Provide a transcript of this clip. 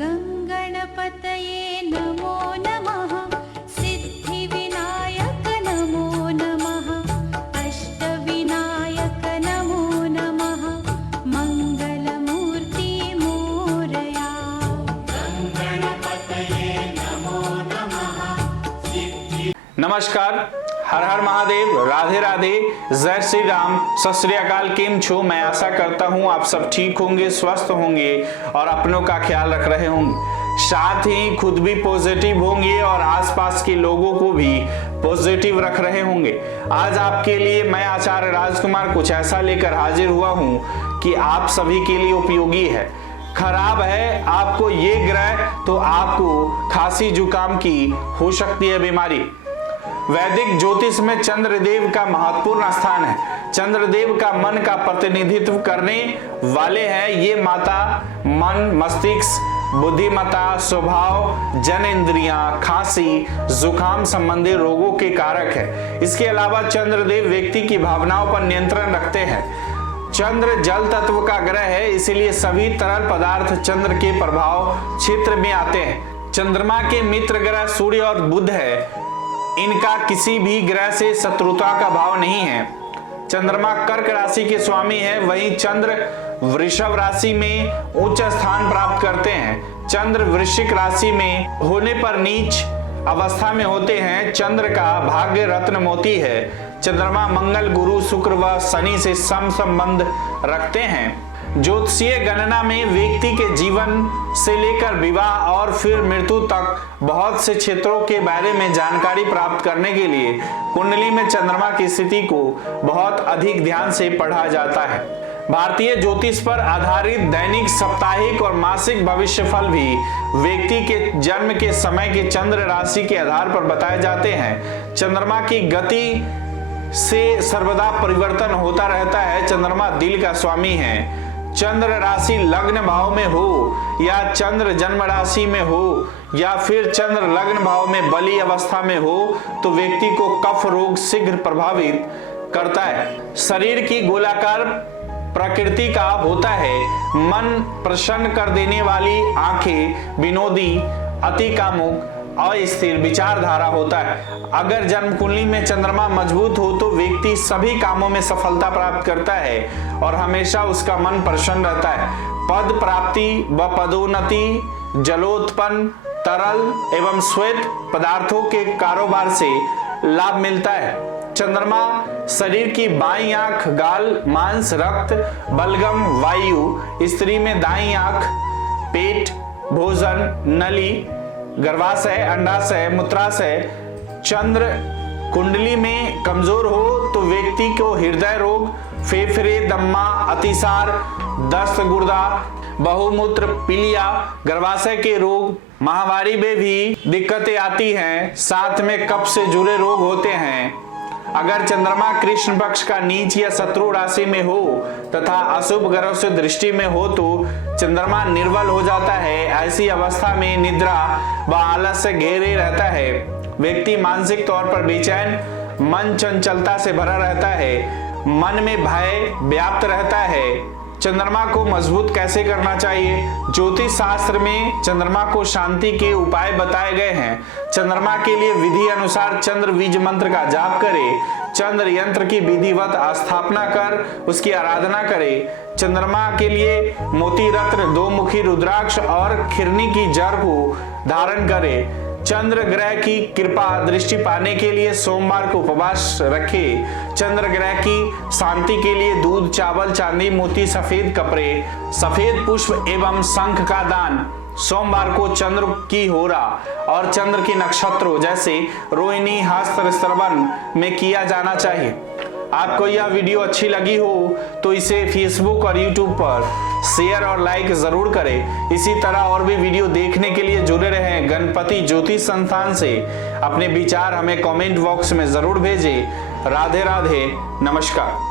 गंगणपतये नमो नमः, सिद्धिविनायक नमो नमः, अष्टविनायक नमो नमः, मंगलमूर्ति मोरया। गंगणपतये नमो नमः। नमस्कार, हर हर महादेव, राधे राधे, जय श्री राम, सत श्री अकाल। केम छो? मैं आशा करता हूँ आप सब ठीक होंगे, स्वस्थ होंगे और अपनों का ख्याल रख रहे होंगे। साथ ही खुद भी पॉजिटिव होंगे और आसपास के लोगों को भी पॉजिटिव रख रहे होंगे। आज आपके लिए मैं आचार्य राजकुमार कुछ ऐसा लेकर हाजिर हुआ हूँ कि आप सभी के लिए उपयोगी है। खराब है आपको ये ग्रह तो आपको खांसी जुकाम की हो सकती है बीमारी। वैदिक ज्योतिष में चंद्रदेव का महत्वपूर्ण स्थान है। चंद्रदेव का मन का प्रतिनिधित्व करने वाले हैं। ये माता मन, मस्तिष्क, बुद्धिमत्ता, स्वभाव, जनेंद्रियां, खांसी, जुकाम संबंधी रोगों के कारक है। इसके अलावा चंद्रदेव व्यक्ति की भावनाओं पर नियंत्रण रखते हैं। चंद्र जल तत्व का ग्रह है, इसीलिए सभी तरल पदार्थ चंद्र के प्रभाव क्षेत्र में आते हैं। चंद्रमा के मित्र ग्रह सूर्य और बुध है। इनका किसी भी ग्रह से शत्रुता का भाव नहीं है। चंद्रमा कर्क राशि के स्वामी है, वहीं चंद्र वृषभ राशि में उच्च स्थान प्राप्त करते हैं। चंद्र वृश्चिक राशि में होने पर नीच अवस्था में होते हैं। चंद्र का भाग्य रत्न मोती है। चंद्रमा मंगल, गुरु, शुक्र व शनि से सम संबंध रखते हैं। ज्योतिषीय गणना में व्यक्ति के जीवन से लेकर विवाह और फिर मृत्यु तक बहुत से क्षेत्रों के बारे में जानकारी प्राप्त करने के लिए कुंडली में चंद्रमा की स्थिति को बहुत अधिक ध्यान से पढ़ा जाता है। भारतीय ज्योतिष पर आधारित दैनिक, साप्ताहिक और मासिक भविष्यफल भी व्यक्ति के जन्म के समय के चंद्र राशि के आधार पर बताए जाते हैं। चंद्रमा की गति से सर्वदा परिवर्तन होता रहता है। चंद्रमा दिल का स्वामी है। चंद्र राशि लग्न भाव में हो या चंद्र जन्म राशि में हो या फिर चंद्र लग्न भाव में बली अवस्था में हो तो व्यक्ति को कफ रोग शीघ्र प्रभावित करता है। शरीर की गोलाकार प्रकृति का होता है। मन प्रसन्न कर देने वाली आंखें, विनोदी, अति कामुक, अस्थिर विचारधारा होता है। अगर जन्म कुंडली में चंद्रमा मजबूत हो तो व्यक्ति सभी कामों में सफलता प्राप्त करता है और हमेशा उसका मन प्रसन्न रहता है। पद प्राप्ति व पदोन्नति, जलोत्पन्न, तरल एवं श्वेत पदार्थों के कारोबार से लाभ मिलता है। चंद्रमा शरीर की बाईं आंख, गाल, मांस, रक्त, बलगम, वायु, स्त्री में दाईं आंख, पेट, भोजन, नली, गर्भाशय, अंडाशय, मूत्राशय। चंद्र कुंडली में कमजोर हो तो व्यक्ति को हृदय रोग, फेफड़े, दम्मा, अतिसार, दस्त, गुर्दा, बहुमूत्र, पीलिया, गर्भाशय के रोग, माहवारी में भी दिक्कतें आती हैं। साथ में कफ से जुड़े रोग होते हैं। अगर चंद्रमा कृष्ण पक्ष का नीच या शत्रु राशि में हो तथा अशुभ ग्रह से दृष्टि में हो तो चंद्रमा निर्बल हो जाता है। ऐसी अवस्था में निद्रा व आलस्य घेरे रहता है। व्यक्ति मानसिक तौर पर बेचैन, मन चंचलता से भरा रहता है, मन में भय व्याप्त रहता है। चंद्रमा को मजबूत कैसे करना चाहिए? ज्योतिष शास्त्र में चंद्रमा को शांति के उपाय बताए गए हैं। चंद्रमा के लिए विधि अनुसार चंद्र बीज मंत्र का जाप करें। चंद्र यंत्र की विधिवत स्थापना कर उसकी आराधना करें। चंद्रमा के लिए मोती रत्न, दो मुखी रुद्राक्ष और खिरनी की जड़ को धारण करें। चंद्र ग्रह की कृपा दृष्टि पाने के लिए सोमवार को उपवास रखें। चंद्र ग्रह की शांति के लिए दूध, चावल, चांदी, मोती, सफेद कपड़े, सफेद पुष्प एवं शंख का दान सोमवार को चंद्र की होरा और चंद्र की नक्षत्रों जैसे रोहिणी, हस्त, श्रवण में किया जाना चाहिए। आपको यह वीडियो अच्छी लगी हो तो इसे फेसबुक और यूट्यूब पर शेयर और लाइक जरूर करें। इसी तरह और भी वीडियो देखने के लिए जुड़े रहें। गणपति ज्योतिष संस्थान से अपने विचार हमें कमेंट बॉक्स में जरूर भेजें। राधे राधे, नमस्कार।